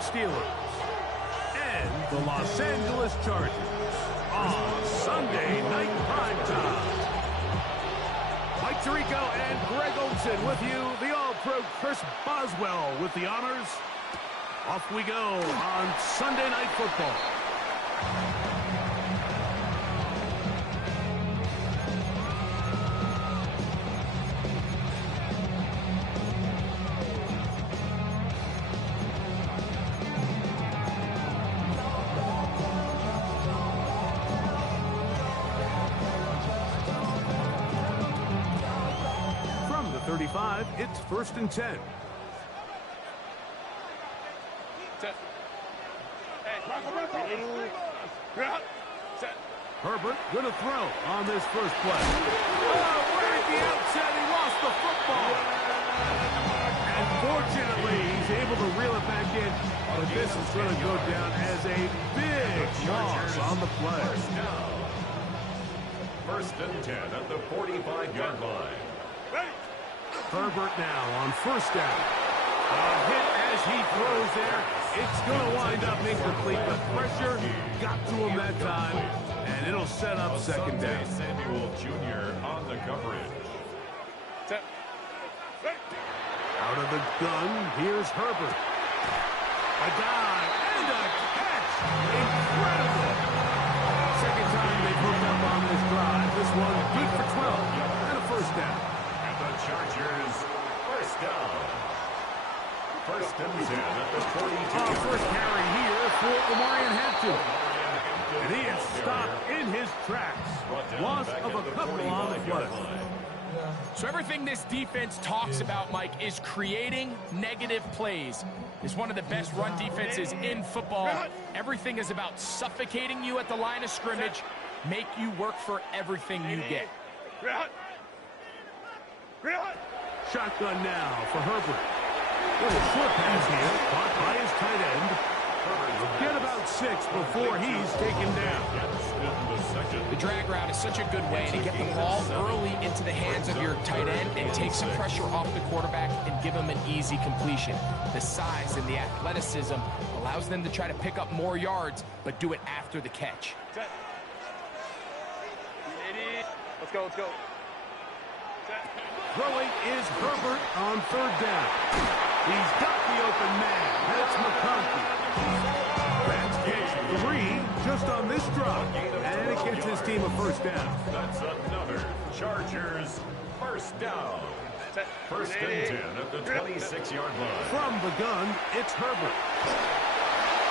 Pittsburgh Steelers and the Los Angeles Chargers on Sunday Night Primetime. Mike Tirico and Greg Olson with you. The All-Pro Chris Boswell with the honors. Off we go on Sunday Night Football. From the 35, it's 1st and 10. Herbert gonna throw on this first play. Oh, right at the outset, he lost the football. And fortunately, he's able to reel it back in, but this is gonna go down as a big loss on the play. First and 10 at the 45-yard line. Herbert now on 1st down. A hit as he throws there. It's going to wind up incomplete. The pressure got to him that time, and it'll set up 2nd down. Samuel Jr. on the coverage. Out of the gun, here's Herbert. A dive and a catch. Incredible. 2nd time they've hooked up on this drive. This one good for 12 and a 1st down. And the Chargers, 1st down. 1st and 10 at the 42. First carry here for Omarion Hampton. And he is stopped in his tracks. Loss of a couple on the play. So everything this defense talks about, Mike, is creating negative plays. It's one of the best run defenses in football. Everything is about suffocating you at the line of scrimmage, make you work for everything you get. Shotgun now for Herbert. Little short pass here, caught by his tight end. He'll get about 6 before he's taken down. The drag route is such a good way to get the ball early into the hands of your tight end and take some pressure off the quarterback and give him an easy completion. The size and the athleticism allows them to try to pick up more yards, but do it after the catch. Let's go, let's go. Throwing is Herbert on 3rd down. He's got the open man. That's McConkey. That's catch 3 just on this drop. And it gets his team a 1st down. That's another Chargers 1st down. 1st and 10 at the 26-yard line. From the gun, it's Herbert.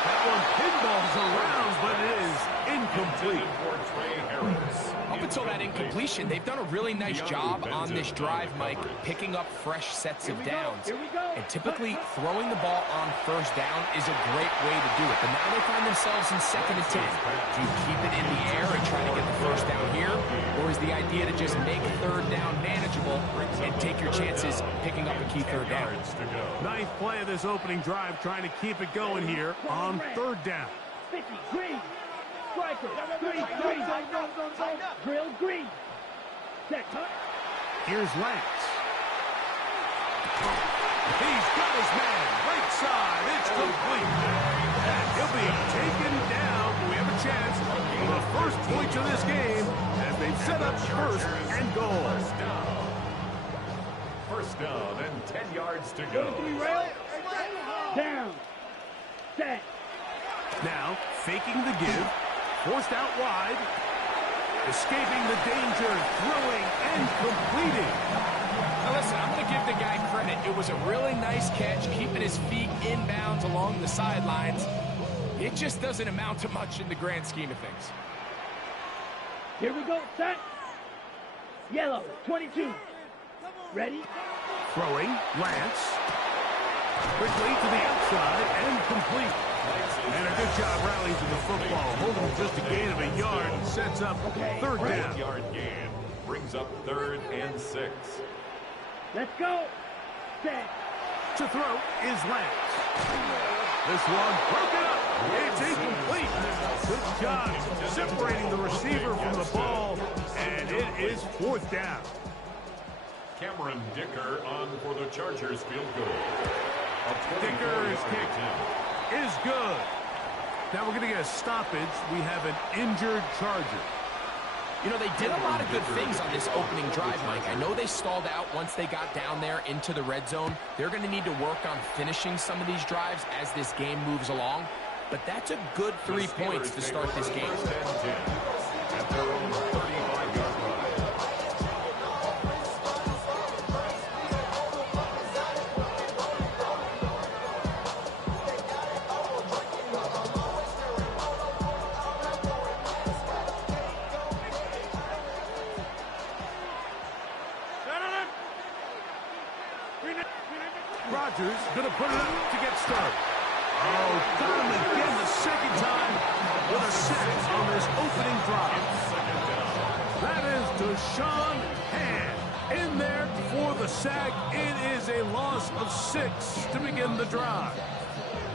That one pinballs around, but it is incomplete. For Trey Harris. Up until that incompletion, they've done a really nice job on this drive, Mike, picking up fresh sets of downs. And typically, throwing the ball on 1st down is a great way to do it. But now they find themselves in 2nd and 10. Do you keep it in the air and try to get the 1st down here? Or is the idea to just make 3rd down manageable and take your chances picking up a key 3rd down? 9th play of this opening drive, trying to keep it going here on 3rd down. 50, green. Striker, green. Drill, green. Set, cut. Here's Lance. He's got his man. Right side. It's complete. And he'll be taken down. We have a chance for the first points of this game as they've set up 1st and goal. 1st down and 10 yards to go. Down. Set. Now, faking the give. Forced out wide. Escaping the danger. Throwing and completing. Now listen, I'm going to give the guy credit. It was a really nice catch, keeping his feet inbounds along the sidelines. It just doesn't amount to much in the grand scheme of things. Here we go, set. Yellow, 22. Ready? Throwing, Lance. Quickly to the outside and complete. And a good job rallying to the football. Holding just a gain of a yard and sets up 3rd down. 4-yard gain brings up 3rd and 6. Let's go. Set. To throw is Lance. This one broken up. It's incomplete. Good job separating the receiver from the ball. And it is 4th down. Cameron Dicker on for the Chargers field goal. Dicker's kick is Now we're going to get a stoppage. We have an injured Charger. You know, they did a lot of good things on this opening drive, Mike. I know they stalled out once they got down there into the red zone. They're going to need to work on finishing some of these drives as this game moves along. But that's a good 3 points to start this game. At their own 35-yard line. Rodgers going to put it up to get started. Oh, got him again the second time with a sack on this opening drive. That is Deshaun Hand in there for the sack. It is a loss of 6 to begin the drive.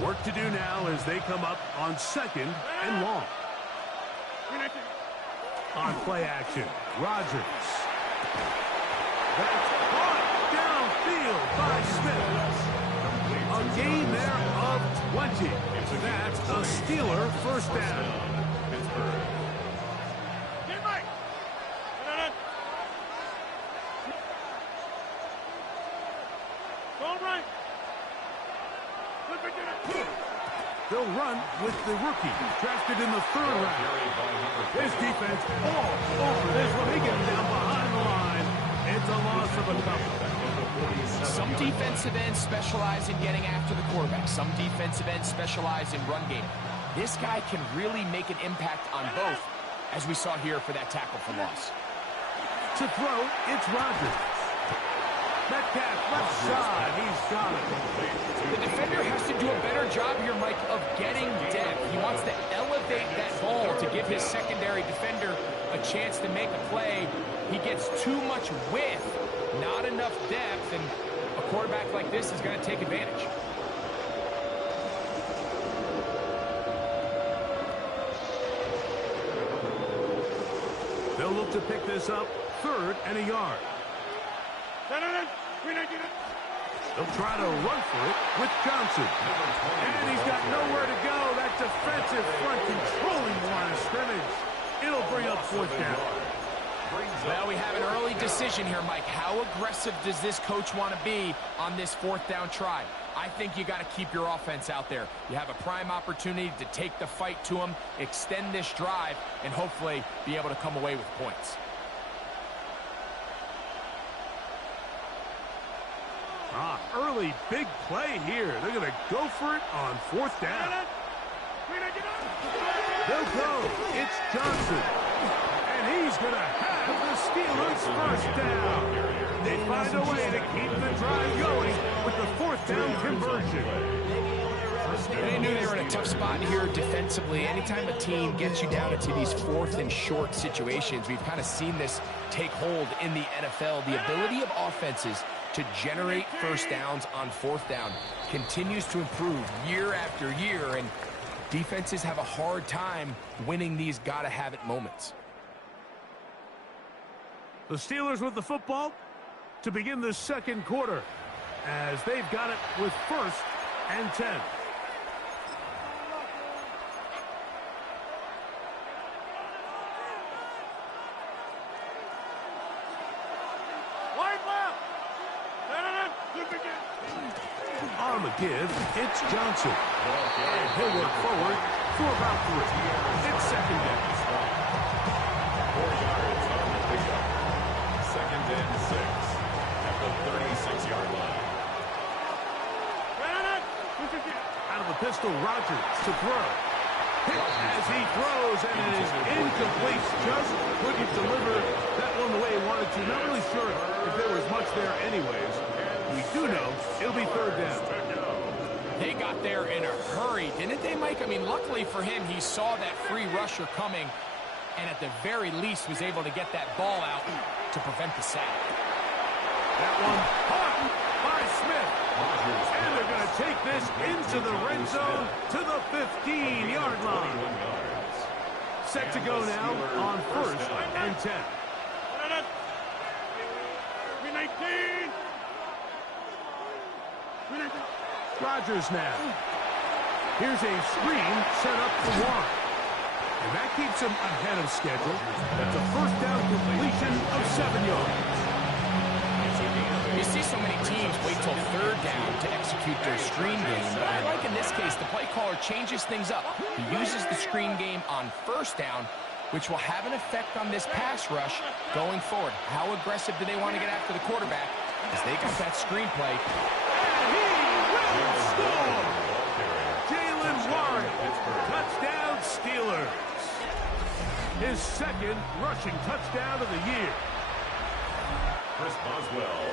Work to do now as they come up on 2nd and long. On play action, Rodgers. That's caught downfield by Smith. A gain there of 20. That's a Steeler first down. They'll run with the rookie, drafted in the 3rd round. His defense all over this one. He gets down behind the line. It's a loss of a couple. Some defensive ends specialize in getting after the quarterback. Some defensive ends specialize in run game. This guy can really make an impact on both, as we saw here for that tackle for loss. To throw, it's Rodgers. Metcalf left side. He's got it. The defender has to do a better job here, Mike, of getting depth. He wants to elevate that ball to give his secondary defender a chance to make a play. He gets too much width, not enough depth, and a quarterback like this is going to take advantage. They'll look to pick this up 3rd and a yard. They'll try to run for it with Johnson. And he's got nowhere to go. That defensive front controlling the line of scrimmage. It'll bring up 4th down. Well, we have an early decision here, Mike. How aggressive does this coach want to be on this 4th down try? I think you got to keep your offense out there. You have a prime opportunity to take the fight to them, extend this drive, and hopefully be able to come away with points. Early big play here. They're going to go for it on 4th down. They'll go. It's Johnson. And he's going to have the Steelers first down. They find a way to keep the drive going with the 4th down conversion. They knew they were in a tough spot here defensively. Anytime a team gets you down into these 4th and short situations, we've kind of seen this take hold in the NFL. The ability of offenses to generate first downs on 4th down continues to improve year after year, and defenses have a hard time winning these gotta-have-it moments. The Steelers with the football to begin the 2nd quarter as they've got it with 1st and 10. On the give, it's Johnson. And he'll work forward for about 3. It's 2nd down. 4 yards on the pickup. 2nd and 6 at the 36-yard line. Out of the pistol, Rodgers to throw. Hit as he throws, and it is incomplete. Just couldn't deliver that one the way he wanted to. Not really sure if there was much there anyways. We do know it'll be 3rd down. They got there in a hurry, didn't they, Mike? I mean, luckily for him, he saw that free rusher coming, and at the very least was able to get that ball out to prevent the sack. That one caught by Smith. And they're going to take this into the red zone to the 15-yard line. Set to go now on 1st and 10. Rodgers now. Here's a screen set up for Warren. And that keeps him ahead of schedule. That's a first down completion of 7 yards. You see so many teams wait till third down to execute their screen game, but I like in this case the play caller changes things up. He uses the screen game on first down, which will have an effect on this pass rush going forward. How aggressive do they want to get after the quarterback as they got that screen play? And he will score! Jalen Warren, touchdown Steelers. His second rushing touchdown of the year.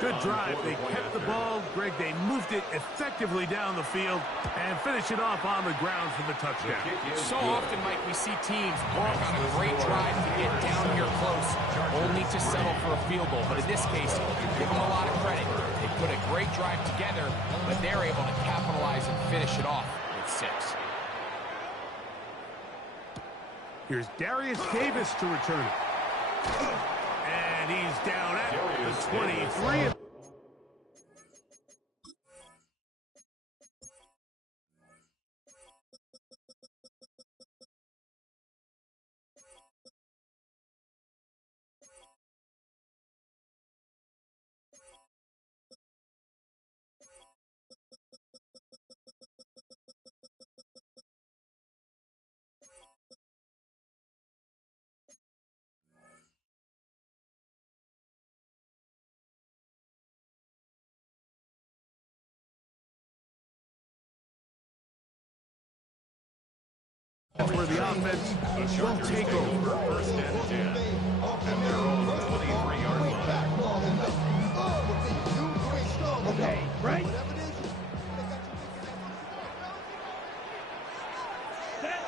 Good drive. They kept the ball. Greg, they moved it effectively down the field and finish it off on the ground for the touchdown. So often, Mike, we see teams work on a great drive to get down here close, only to settle for a field goal. But in this case, give them a lot of credit. They put a great drive together, but they're able to capitalize and finish it off with 6. Here's Darius Davis to return it. And he's down at the 23. That's where the offense will take over. First and 10. And their own 23-yard line. Okay, right? Set.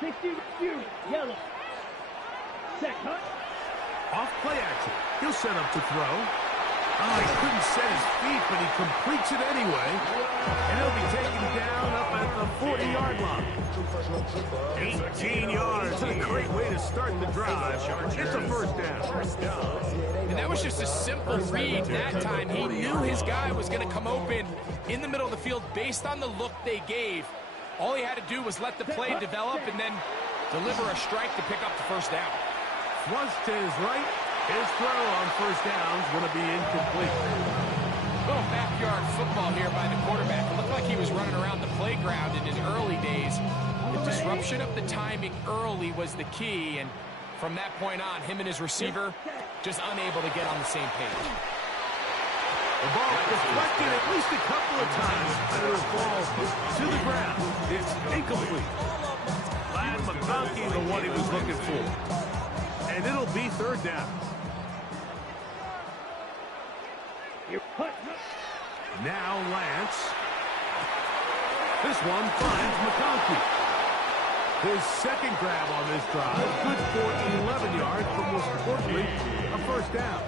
60 you, yellow. Set, cut. Off play action. He'll set up to throw. Oh, he couldn't set his feet, but he completes it anyway. And he'll be taken down up at the 40-yard line. 18 yards. A great way to start the drive. It's a first down. And that was just a simple read that time. He knew his guy was going to come open in the middle of the field based on the look they gave. All he had to do was let the play develop and then deliver a strike to pick up the first down. Flush to his right. His throw on first down is going to be incomplete. Little backyard football here by the quarterback. It looked like he was running around the playground in his early days. The disruption of the timing early was the key, and from that point on, him and his receiver just unable to get on the same page. The ball deflected at least a couple of times, and it'll fall to the ground. It's incomplete. Lad McConkey, the one he was looking for. And it'll be third down. Now Lance. This one finds McConkey. His second grab on this drive. Good for 11 yards, but most importantly, a first down.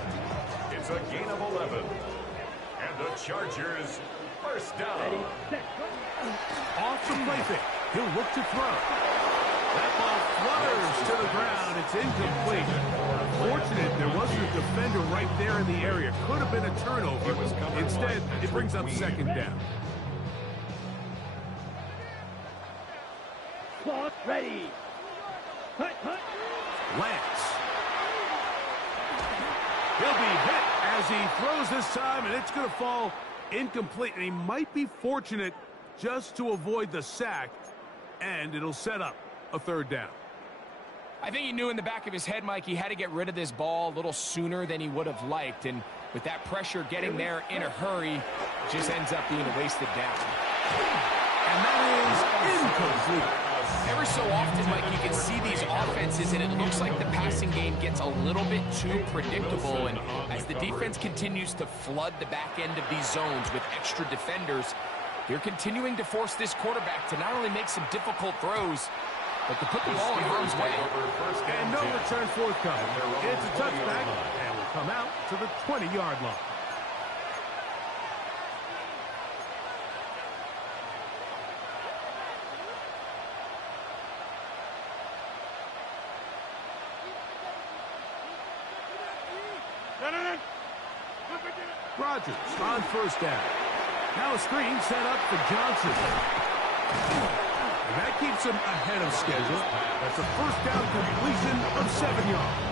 It's a gain of 11. And the Chargers first down. Off the play fake. He'll look to throw. That ball flutters to the ground. It's incomplete. Fortunate there wasn't a defender right there in the area. Could have been a turnover. Instead, it brings up second down. Clock ready. Hut, hut. Lance. He'll be hit as he throws this time, and it's going to fall incomplete. And he might be fortunate just to avoid the sack, and it'll set up a third down. I think he knew in the back of his head, Mike, he had to get rid of this ball a little sooner than he would have liked. And with that pressure getting there in a hurry, it just ends up being a wasted down. And that is incomplete. Every so often, Mike, you can see these offenses, and it looks like the passing game gets a little bit too predictable. And as the defense continues to flood the back end of these zones with extra defenders, they're continuing to force this quarterback to not only make some difficult throws, but to put the ball in harm's way. And no return forthcoming. It's a touchback, and will come out to the 20-yard line. Rodgers on first down. Now a screen set up for Johnson. And that keeps him ahead of schedule. That's a first down completion of 7 yards.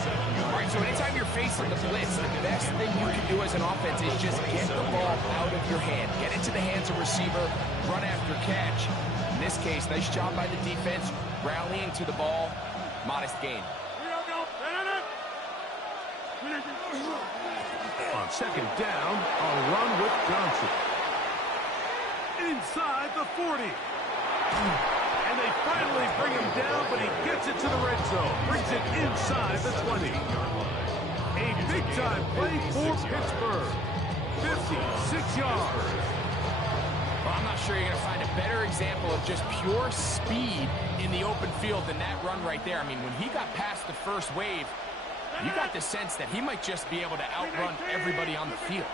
All right, so anytime you're facing the blitz, the best thing you can do as an offense is just get the ball out of your hand. Get it to the hands of receiver, run after catch. In this case, nice job by the defense, rallying to the ball, modest gain. On second down, a run with Johnson. Inside the 40. And they finally bring him down, but he gets it to the red zone. Brings it inside the 20. A big-time play for Pittsburgh. 56 yards. Well, I'm not sure you're going to find a better example of just pure speed in the open field than that run right there. I mean, when he got past the first wave, you got the sense that he might just be able to outrun everybody on the field.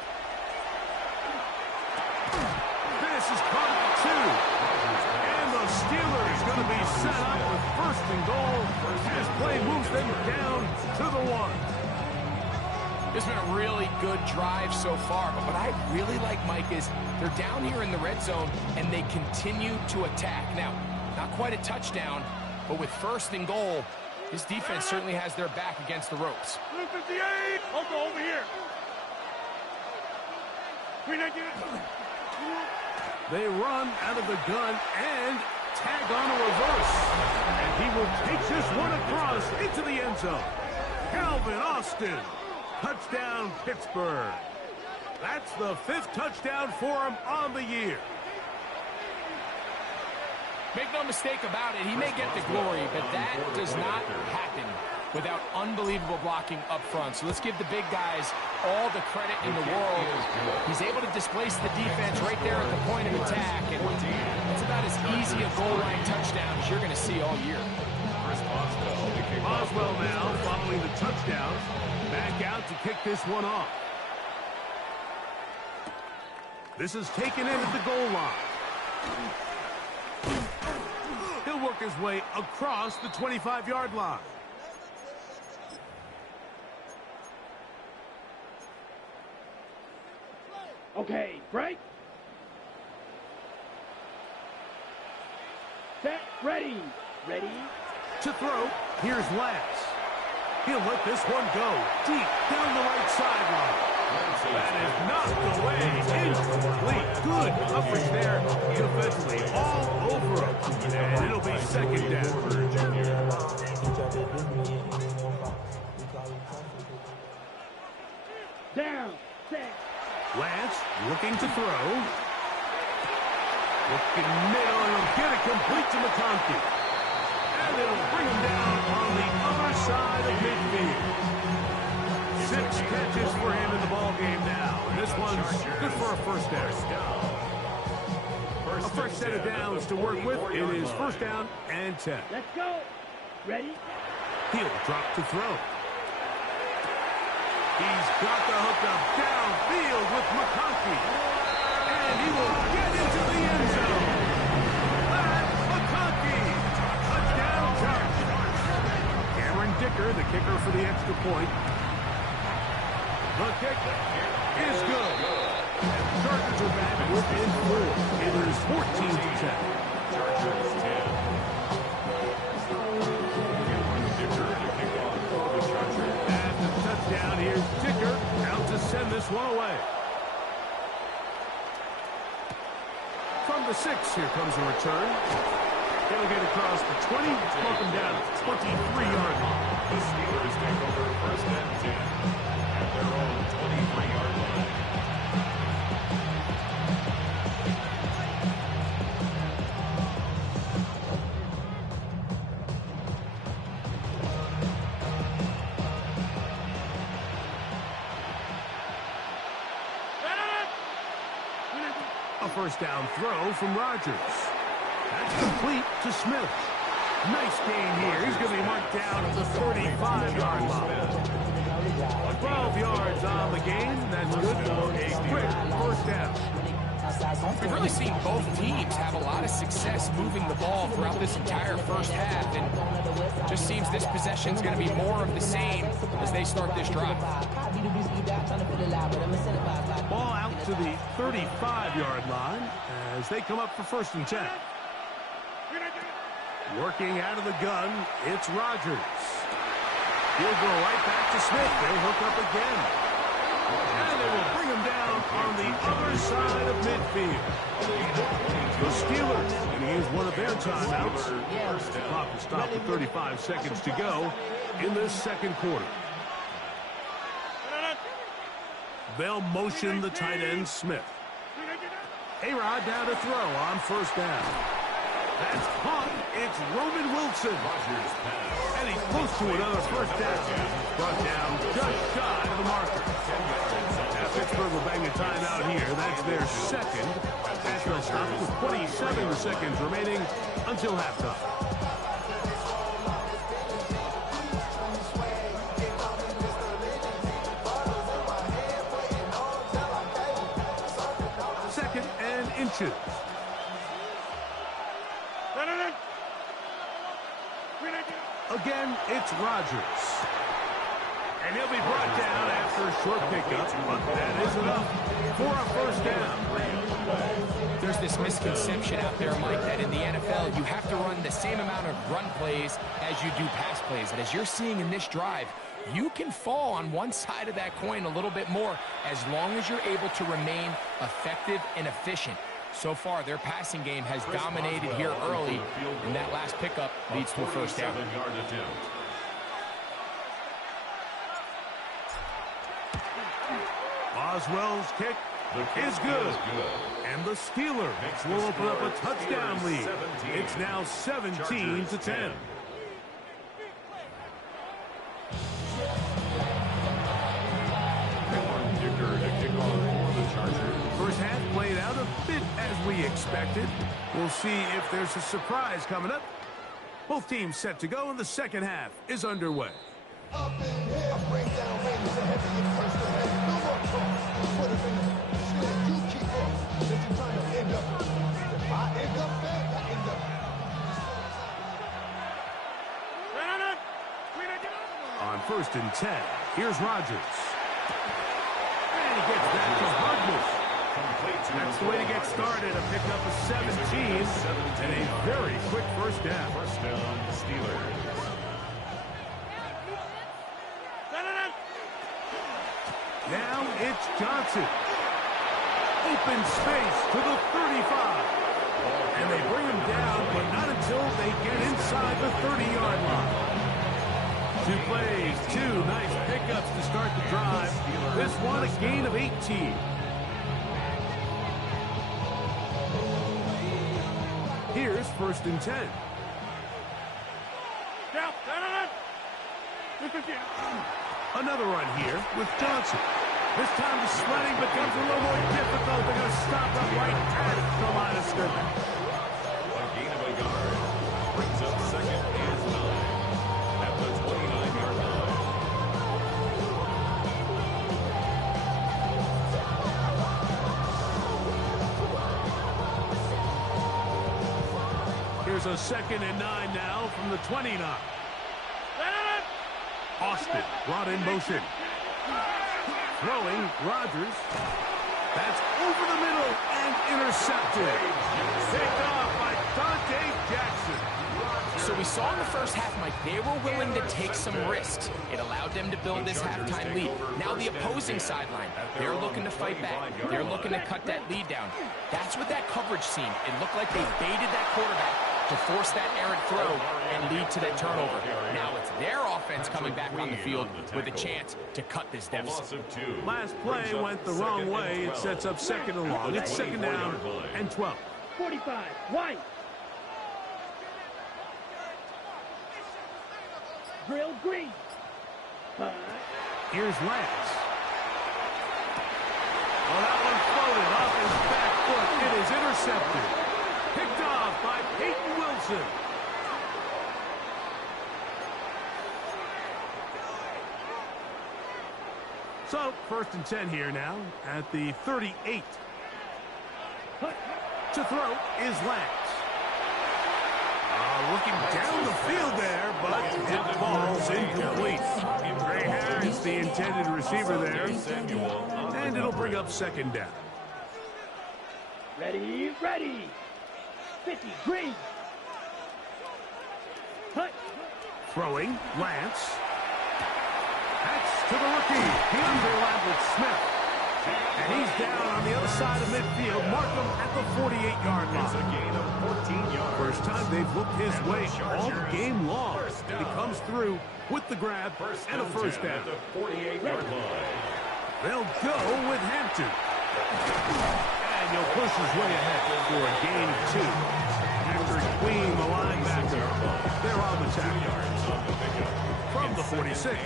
This is caught at 2. And the Steelers going to be set up with first and goal as play moves them down to the 1. This has been a really good drive so far, but what I really like, Mike, is they're down here in the red zone and they continue to attack. Now, not quite a touchdown, but with first and goal, this defense certainly has their back against the ropes. 58. I'll go over here. They run out of the gun and tag on a reverse. And he will take this one across into the end zone. Calvin Austin. Touchdown, Pittsburgh. That's the 5th touchdown for him on the year. Make no mistake about it, he may get the glory, but that does not happen without unbelievable blocking up front. So let's give the big guys all the credit in the world. He's able to displace the defense right there at the point of attack, and it's about as easy a goal line touchdown as you're going to see all year. Oswell now following the touchdown. Back out to kick this one off. This is taken in at the goal line. He'll work his way across the 25-yard line. Okay, break. Set, ready. Ready. To throw, here's Lance. He'll let this one go deep down the right sideline. That is knocked away. Incomplete. Good coverage there defensively. All over him. And it'll be second down. Down. Set. Lance looking to throw. Looking middle, and he'll get it complete to McConkey. And it'll bring him down on the other side of midfield. 6 catches for him in the ball game now. And this one's good for a first down. A fresh set of downs to work with. It is first down and 10. Let's go. Ready. He'll drop to throw. He's got the hookup downfield with McConkey. And he will get into the end zone. McConkey. Touchdown Chargers. Cameron Dicker, the kicker for the extra point. The kick is good. And the Chargers are back within 4. It is 14-10. Chargers 10. Touchdown, here's Dicker out to send this one away. From the 6, here comes a return. He'll get across the 20, knock him down at the 23-yard line. The Steelers take over first and 10 at their own 23-yard line. A first down throw from Rodgers. That's complete to Smith. Nice gain here. He's going to be marked down at the 35-yard line. 12 yards on the gain. That's good for a quick first down. We've really seen both teams have a lot of success moving the ball throughout this entire first half, and just seems this possession is going to be more of the same as they start this drive. Ball out to the 35-yard line as they come up for 1st and 10. Working out of the gun, it's Rodgers. He'll go right back to Smith. They'll hook up again. And they will bring him down on the other side of midfield. The Steelers, and he used one of their timeouts. The clock will stop with 35 seconds to go in this second quarter. They'll motion the tight end, Smith. A-Rod down to throw on 1st down. That's caught. It's Roman Wilson. And he's close to another 1st down. Brought down just shy of the marker. Now Pittsburgh will bang a timeout here. That's their second. As they'll stop with 27 seconds remaining until halftime. Second and inches. Again, it's Rodgers. And he'll be brought down after a short pickup, but that is enough for a 1st down. There's this misconception out there, Mike, that in the NFL you have to run the same amount of run plays as you do pass plays. And as you're seeing in this drive, you can fall on one side of that coin a little bit more as long as you're able to remain effective and efficient. So far, their passing game has dominated here early, and that last pickup leads to a 1st down. Oswell's kick is good. And the Steelers will open up a touchdown lead. It's now 17-10. First half played out a bit as we expected. We'll see if there's a surprise coming up. Both teams set to go, and the second half is underway. On 1st and 10, here's Rodgers. And he gets back to Hodges. That's the way to get started. A pickup of 17 and a very quick 1st down. 1st down, Steelers. Now it's Johnson. Open space to the 35. And they bring him down, but not until they get inside the 30-yard line. 2 plays, 2 nice pickups to start the drive. This one a gain of 18. Here's 1st and 10. Another run here with Johnson. This time the sledding becomes a little more difficult. They're going to stop up right at the line of scrimmage. A gain of a yard. Brings up 2nd and 9 at the 29-yard line. Here's a 2nd and 9 now from the 29. Austin brought in motion. Throwing, Rodgers. That's over the middle and intercepted. Picked off by Dante Jackson. So we saw in the first half, Mike, they were willing to take some risks. It allowed them to build this halftime lead. Now the opposing sideline, they're looking to fight back. They're looking to cut that lead down. That's what that coverage seemed. It looked like they baited that quarterback to force that errant throw and lead to that turnover. Now it's their offense coming back on the field with a chance to cut this deficit. Last play went the wrong way. It sets up 2nd and long. It's 2nd down and 12. 45, White. Drill Green. Here's Lance. Oh, that one floated off his back foot. It is intercepted. Picked off by Peyton Wilson. So, 1st and 10 here now at the 38. To throw is Lance. Looking down the field there, but it falls incomplete. Gray Harris, the intended receiver there. And it'll bring up second down. Ready, ready. 50, green. Hut. Throwing, Lance. That's to the rookie, DeAndre Lambert-Smith. And he's down on the other side of midfield. Mark him at the 48-yard line. It's a gain of 14 yards. First time they've looked his way all game long. He comes through with the grab and a first down. At the 48-yard line. They'll go with Hampton. And he'll push his way ahead for a gain of 2. After Queen, the linebacker, they're on the tackle. From the 46,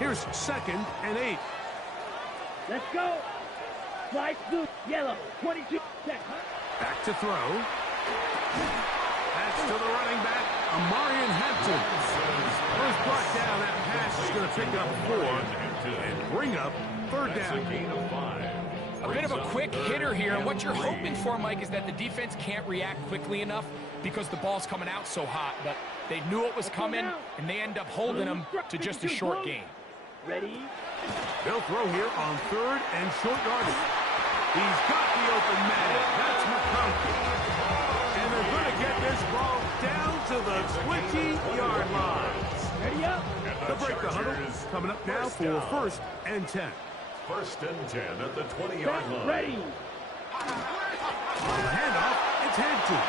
here's second and 8. Let's go. Flight blue, yellow, 22. Set. Back to throw. That's to the running back, Amarian Hampton. First brought down, that pass is going to pick up 4 and bring up third down. A bit of a quick hitter here, and what you're hoping for, Mike, is that the defense can't react quickly enough because the ball's coming out so hot, but they knew it was coming, and they end up holding them to just a short gain. Ready. They'll throw here on third and short yardage. He's got the open man. That's McConkey. And they're going to get this ball down to the 20-yard line. Ready up. They'll break the huddle. Coming up now for first and 10. First and 10 at the 20-yard line. Ready. On the handoff, it's Hampton.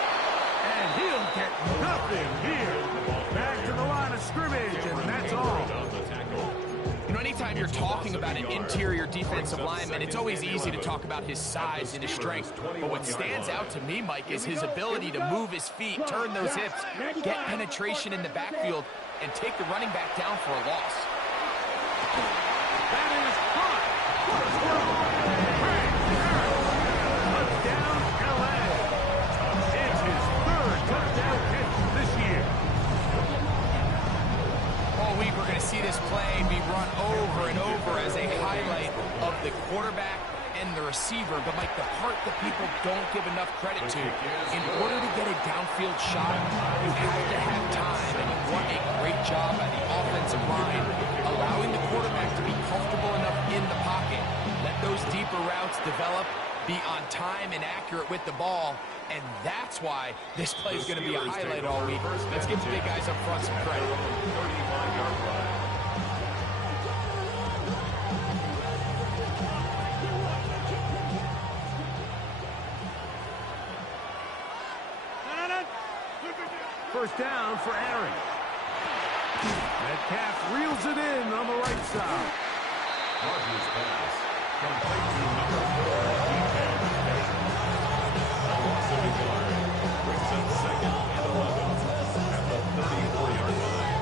And he'll get nothing here. Back to the line of scrimmage, and that's all. You know, anytime you're talking about an interior defensive lineman, it's always easy to talk about his size and his strength. But what stands out to me, Mike, is his ability to move his feet, turn those hips, get penetration in the backfield, and take the running back down for a loss. That is caught. Touchdown, L.A. It's his third touchdown catch this year. All week we're going to see this play be run over and over as a highlight of the quarterback and the receiver. But, Mike, the part that people don't give enough credit to, in order to get a downfield shot, you have to have time. And what a great job by the offensive line, allowing the quarterback to be comfortable enough in the pocket, let those deeper routes develop, be on time and accurate with the ball, and that's why this play is going to be a highlight all week. Let's give the big guys up front some credit. 35-yard run. First down for Aaron. Metcalf reels it in on the right side. Rodgers pass. Complete to number 4, Deacon. A loss of a yard. Brings up second and 11 at the 34-yard line.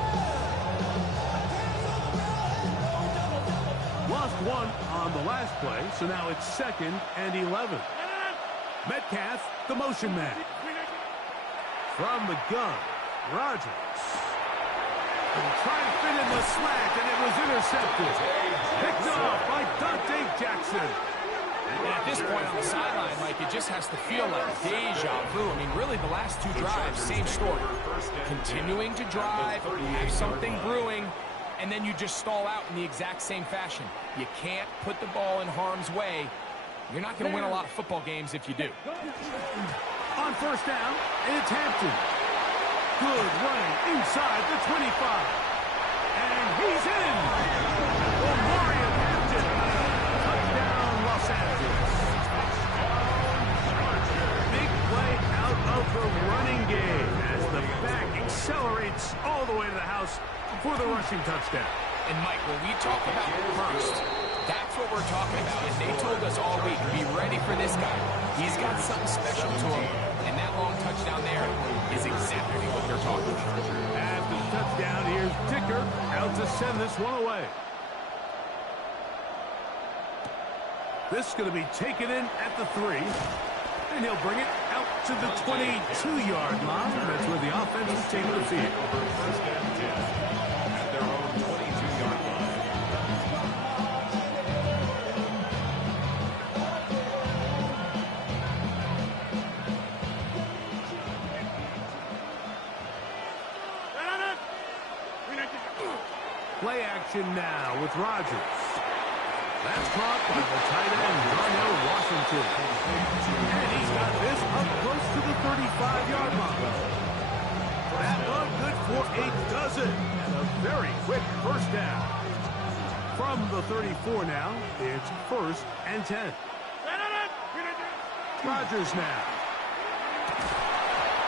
Lost 1 on the last play, so now it's second and 11. Metcalf, the motion man. From the gun, Rodgers. Trying to fit in the slant, and it was intercepted. Picked off by Dante Jackson. And at this point on the sideline, Mike, it just has to feel like deja vu. I mean, really, the last 2 drives, same story. Continuing to drive, have something brewing, and then you just stall out in the exact same fashion. You can't put the ball in harm's way. You're not going to win a lot of football games if you do. On first down, it's Hampton. Good running inside the 25. And he's in. Amarian Hampton. Touchdown, Los Angeles. Big play out of the running game as the back accelerates all the way to the house for the rushing touchdown. And, Mike, when we talk about burst, that's what we're talking about. And they told us all week, be ready for this guy. He's got something special to him. And that long touchdown there is exactly what they're talking about. After the touchdown, here's Dicker out to send this one away. This is going to be taken in at the 3. And he'll bring it out to the 22-yard line. That's where the offense is taking the field. First and 10 at their own 22-yard line. play action now with Rodgers. That's caught by the tight end, Darnell Washington. And he's got this up close to the 35-yard line. That one good for a dozen. And a very quick first down. From the 34 now, it's 1st and 10. Rodgers now.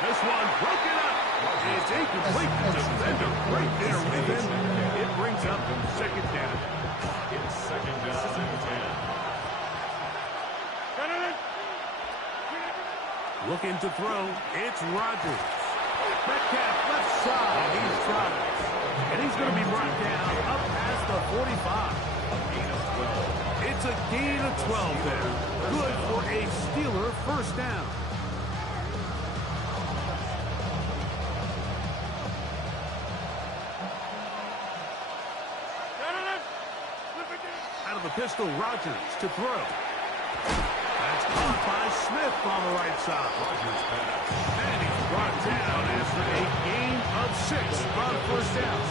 This one broken up. It's incomplete. Defender right there with him. It brings up 2nd down. It's 2nd down and 10. Looking to throw. It's Rodgers. Metcalf left side. He's got it. And he's going to be brought down up past the 45. It's a gain of 12 there. Good for a Steeler first down. Out of the pistol, Rodgers to throw. That's caught by Smith on the right side. Rodgers pass. And he's brought down after a gain of 6 on first down.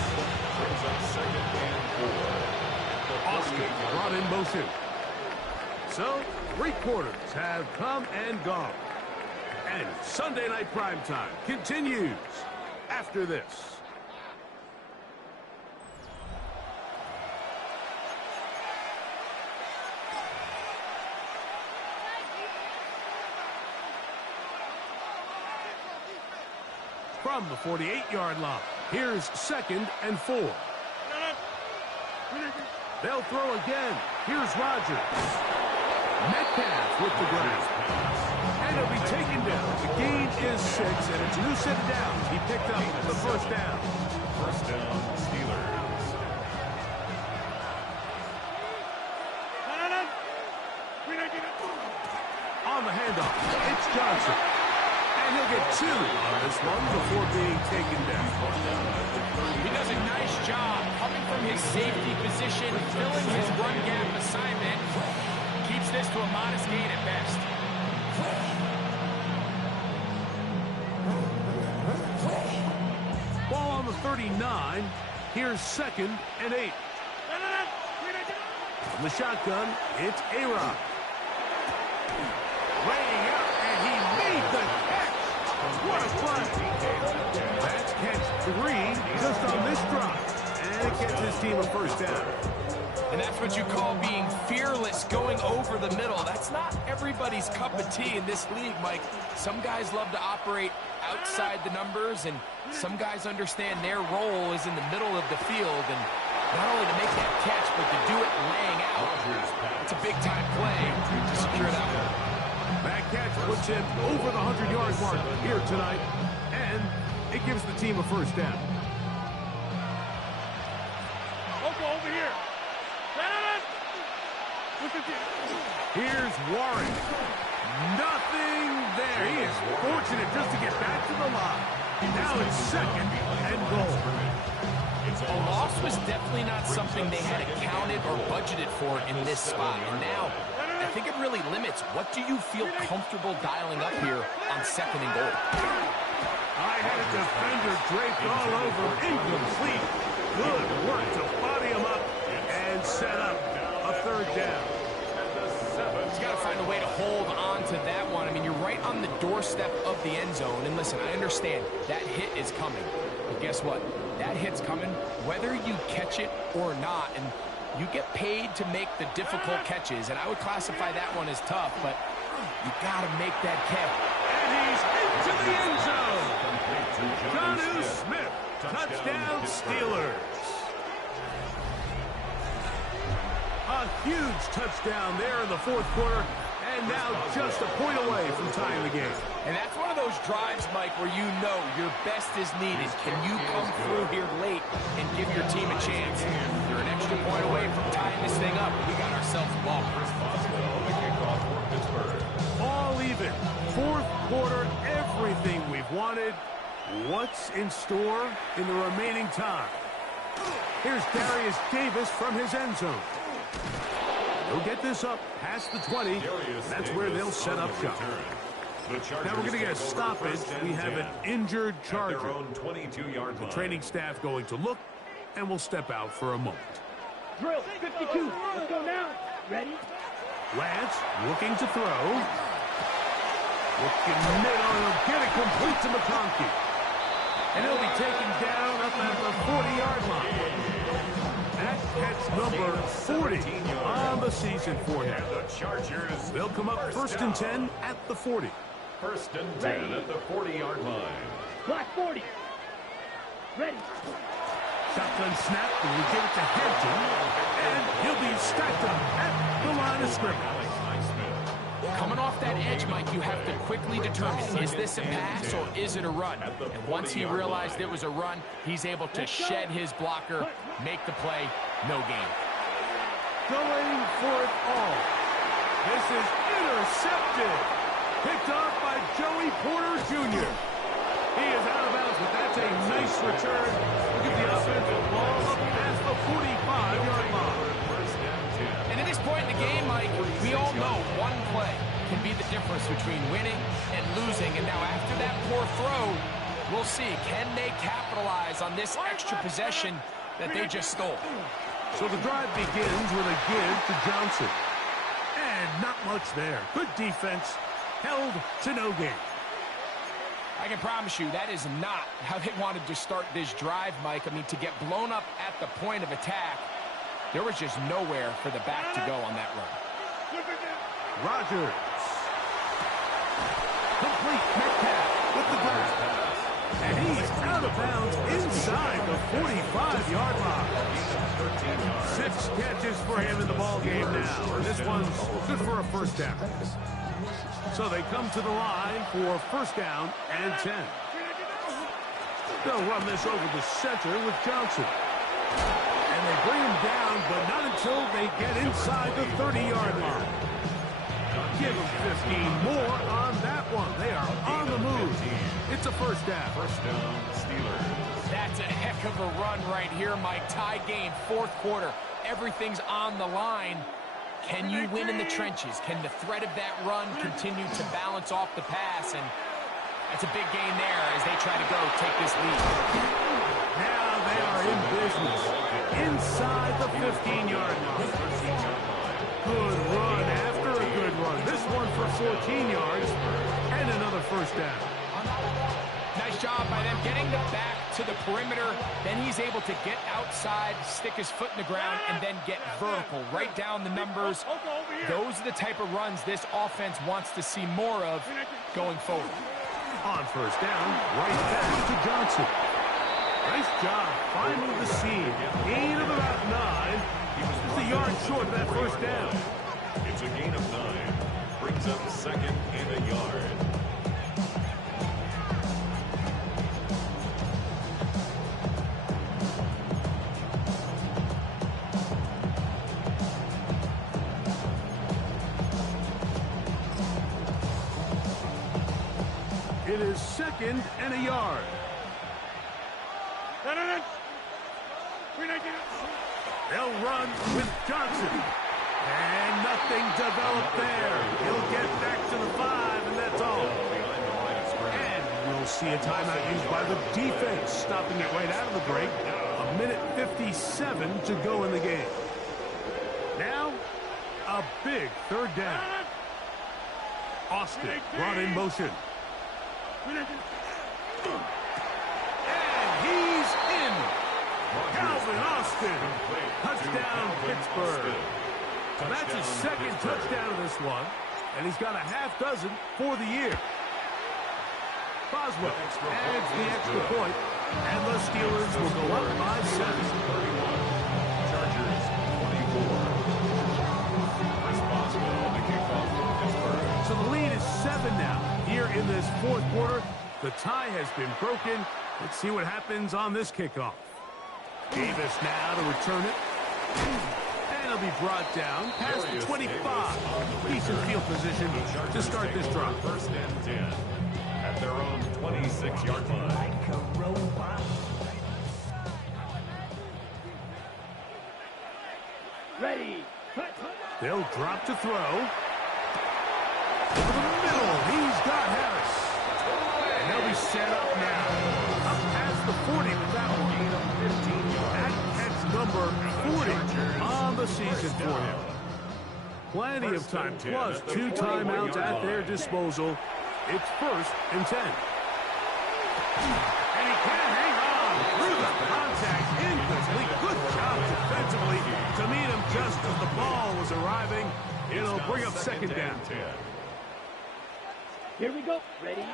Brings up 2nd and 4. Austin brought in motion. So, 3 quarters have come and gone. And Sunday Night Primetime continues after this. From the 48-yard line, here's 2nd and 4. They'll throw again. Here's Rodgers. Metcalf with the grab. And he'll be taken down. The gain is 6, and it's a new set of downs. He picked up the first down. First down, Steelers. On the handoff, it's Johnson. And he'll get 2 on this one before being taken down. He does a nice job coming from his safety position, filling his run gap assignment. Keeps this to a modest gain at best. Ball on the 39. Here's 2nd and 8. From the shotgun, it's A-Rod. Laying out, and he made the catch. What a play. That's catch 3 just on this drive. And it gets his team a first down. And that's what you call being fearless, going over the middle. That's not everybody's cup of tea in this league, Mike. Some guys love to operate outside the numbers, and some guys understand their role is in the middle of the field. And not only to make that catch, but to do it laying out. It's a big-time play to secure that one. That catch puts him over the 100-yard mark here tonight, and it gives the team a first down. Over here. Here's Warren. Nothing there. He is fortunate just to get back to the line. Now it's 2nd and goal. A loss was definitely not something they had accounted or budgeted for in this spot. And now, I think it really limits what do you feel comfortable dialing up here on 2nd and goal. I had a defender draped all over. Incomplete. Good work to body him up and set up a 3rd down. He's got to find a way to hold on to that one. I mean, you're right on the doorstep of the end zone. And listen, I understand that hit is coming. But guess what? That hit's coming whether you catch it or not. And you get paid to make the difficult catches. And I would classify that one as tough, but you got to make that catch. And he's into the end zone. Jonnu Smith, touchdown Steelers. A huge touchdown there in the 4th quarter, and now just a point away from tying the game. And that's one of those drives, Mike, where you know your best is needed. Can you come through here late and give your team a chance? You're an extra point away from tying this thing up. We got ourselves a ball. All even. 4th quarter, everything we've wanted. What's in store in the remaining time? Here's Darius Davis from his end zone. He'll get this up past the 20. That's where they'll set up shop. Now we're going to get a stoppage. We have an injured Charger. The training staff going to look and will step out for a moment. Drill, 52. Let's go now. Ready? Lance looking to throw. Looking middle, he'll get it complete to McConkey. And he'll be taken down up at the 40-yard line. That catch number 40 on the season for him. The Chargers. They'll come up 1st and 10 at the 40. 1st and 10 at the 40-yard line. Black 40. Ready. Shotgun snap, and we give it to Hampton. And he'll be stacked up at the line of scrimmage. Coming off that edge, Mike, you have to quickly determine, is this a pass or is it a run? And once he realized it was a run, he's able to shed his blocker, make the play, no gain. Going for it all. This is intercepted. Picked off by Joey Porter Jr. He is out of bounds, but that's a nice return. Look at the offensive ball up past the 45-yard line. And at this point in the game, Mike, we all know one play can be the difference between winning and losing. And now after that poor throw, we'll see, can they capitalize on this extra possession that they just stole? So the drive begins with a give to Johnson. And not much there. Good defense. Held to no gain. I can promise you that is not how they wanted to start this drive, Mike. I mean, to get blown up at the point of attack, there was just nowhere for the back to go on that run. Rodgers. Complete. Metcalf with the grab. And he's out of bounds inside the 45-yard line. 6 catches for him in the ballgame now. And this one's good for a first down. So they come to the line for 1st down and 10. They'll run this over the center with Johnson. And they bring him down, but not until they get inside the 30-yard line. Give them 15 more on that one. They are on the move. It's a 1st down. 1st down, Steelers. That's a heck of a run right here, Mike. Tie game, 4th quarter. Everything's on the line. Can you win in the trenches? Can the threat of that run continue to balance off the pass? And that's a big gain there as they try to go take this lead. Now they are in business. Inside the 15-yard line. Good run after a good run. This one for 14 yards and another 1st down. Nice job by them getting the back to the perimeter. Then he's able to get outside, stick his foot in the ground, and then get vertical. Right down the numbers. Those are the type of runs this offense wants to see more of going forward. On 1st down, right back to Johnson. Nice job finding the seam. Gain of about 9. Just a yard short of that 1st down. It's a gain of 9. Brings up 2nd and a yard. It is 2nd and a yard. They'll run with Johnson. And nothing developed there. He'll get back to the 5, and that's all. And we'll see a timeout used by the defense, stopping it right out of the break. 1:57 to go in the game. Now, a big 3rd down. Austin brought in motion. And he's in. Calvin Austin. Touchdown, Pittsburgh. So that's his 2nd touchdown of this one. And he's got a half dozen for the year. Boswell adds the extra point. And the Steelers will go up by 7. Chargers 24. Chris Boswell, the kickoff for Pittsburgh. So the lead is 7 now. Here in this 4th quarter, the tie has been broken. Let's see what happens on this kickoff. Davis now to return it. And he'll be brought down past the 25. Decent field position to start this drive. 1st and 10 at their own 26-yard line. Ready. They'll drop to throw. Over the middle, he's got Harris. And they'll be set up now. Up past the 40 with that one. That number 40 on the season for him. Plenty of time, plus 2 timeouts at their disposal. It's 1st and 10. And he can hang on through the contact. Incomplete. Good job defensively to meet him just as the ball was arriving. It'll bring up 2nd down. Here we go. Ready?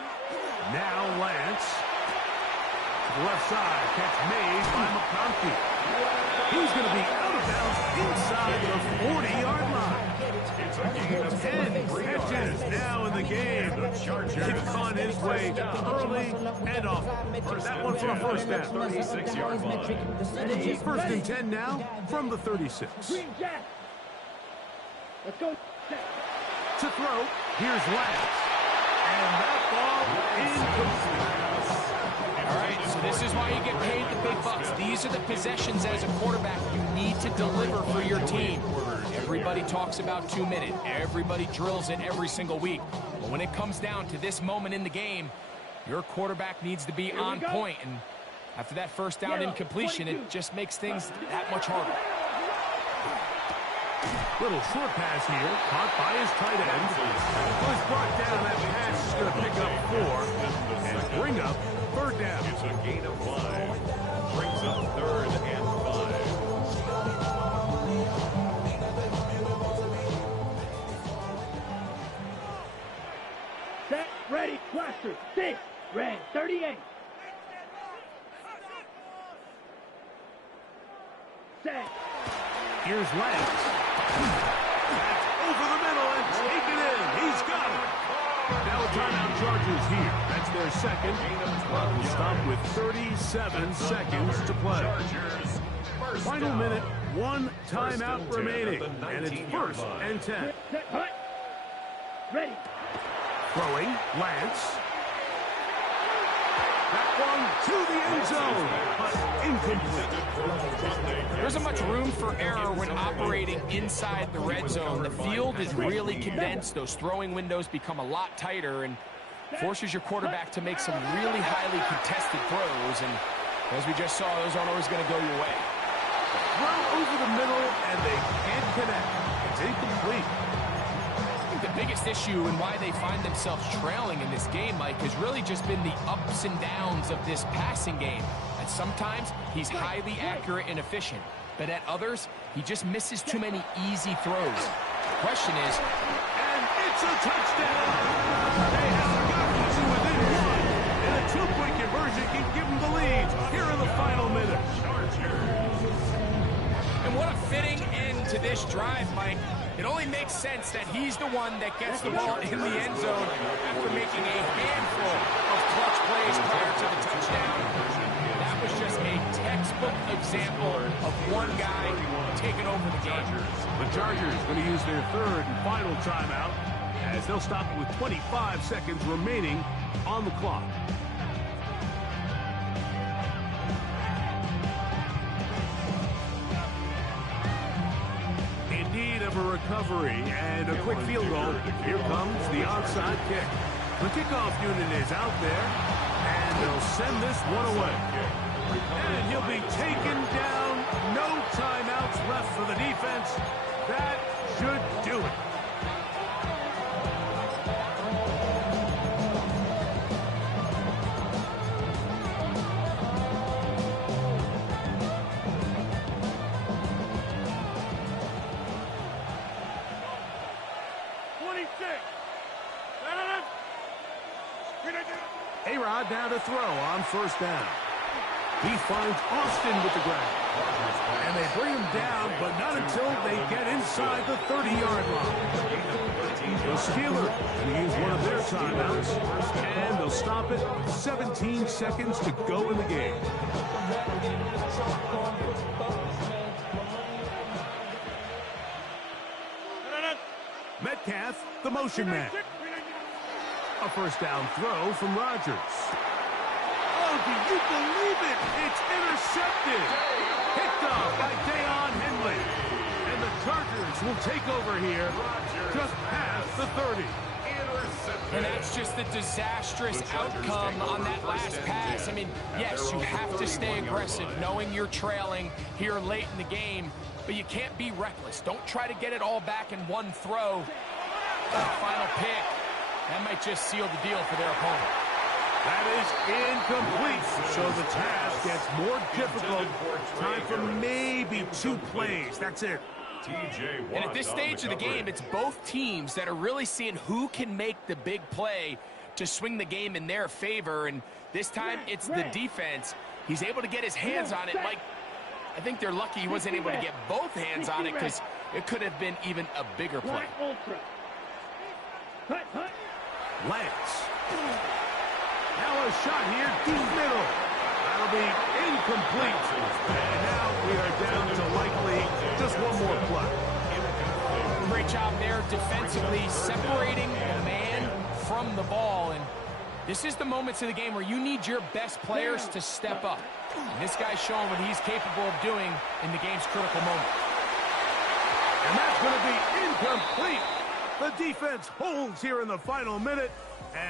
Now Lance. Left side, catch made by McConkey. He's going to be out of bounds inside the 40-yard line. 10 catches now in the game. They've gone his way early and often. That one for a 1st down. 36-yard line. 1st and 10 now from the 36. Green Jack. Let's go. To throw, here's Lance. And that ball incomplete. All right, so this is why you get paid the big bucks. These are the possessions as a quarterback you need to deliver for your team. Everybody talks about 2-minute. Everybody drills it every single week. But when it comes down to this moment in the game, your quarterback needs to be on point. And after that 1st down incompletion, it just makes things that much harder. Little short pass here, caught by his tight end. Was brought down. That pass is going to pick up 4 and bring up 3rd down. It's a gain of 5. Brings up 3rd and 5. Set. Ready. Blaster. 6. Red. 38. Set. Here's Lance. That's over the middle and taken in. He's got it. Now a timeout Chargers here. That's their 2nd. We'll stop with 37 seconds to play. Final minute, 1 timeout remaining. And it's 1st and 10. Set. Hut. Ready. Throwing, Lance. That one to the end zone, but incomplete. There isn't much room for error when operating inside the red zone. The field is really condensed. Those throwing windows become a lot tighter and forces your quarterback to make some really highly contested throws. And as we just saw, those aren't always going to go your way. Throw over the middle, and they can't connect. It's incomplete. I think the biggest issue and why they find themselves trailing in this game, Mike, has really just been the ups and downs of this passing game. And sometimes he's highly accurate and efficient, but at others, he just misses too many easy throws. The question is, And it's a touchdown! They have gotten to within 1, and a 2-point conversion can give them the lead here in the final minute. and what a fitting end to this drive, Mike. It only makes sense that he's the one that gets the ball in the end zone after making a handful of clutch plays prior to the touchdown. That was just a textbook example of one guy taking over the game. The Chargers going to use their 3rd and final timeout as they'll stop with 25 seconds remaining on the clock. In need of a recovery and a quick field goal, here comes the onside kick. The kickoff unit is out there, and they'll send this one away. And he'll be taken down. No timeouts left for the defense. That should do it. A-Rod now to throw on 1st down. He finds Austin with the ground. And they bring him down, but not until they get inside the 30-yard line. The Steelers going to use one of their timeouts, and they'll stop it with 17 seconds to go in the game. Metcalf, the motion man. A 1st down throw from Rodgers. Oh, do you believe it? It's intercepted. Picked off by Deion Henley. And the Chargers will take over here just past the 30. And that's just the disastrous outcome on that last pass. I mean, yes, you have to stay aggressive, knowing you're trailing here late in the game, but you can't be reckless. Don't try to get it all back in one throw. Final pick. That might just seal the deal for their opponent. That is incomplete, so the task gets more difficult. Time for maybe 2 plays. That's it. And at this stage of the game, it's both teams that are really seeing who can make the big play to swing the game in their favor. And this time, it's the defense. He's able to get his hands on it. Mike, I think they're lucky he wasn't able to get both hands on it because it could have been even a bigger play. Lance. Now a shot here, deep middle. That'll be incomplete. And now we are down to likely just one more play. Great job there defensively, separating the man from the ball. And this is the moments of the game where you need your best players to step up. And this guy's showing what he's capable of doing in the game's critical moment. And that's going to be incomplete. The defense holds here in the final minute. And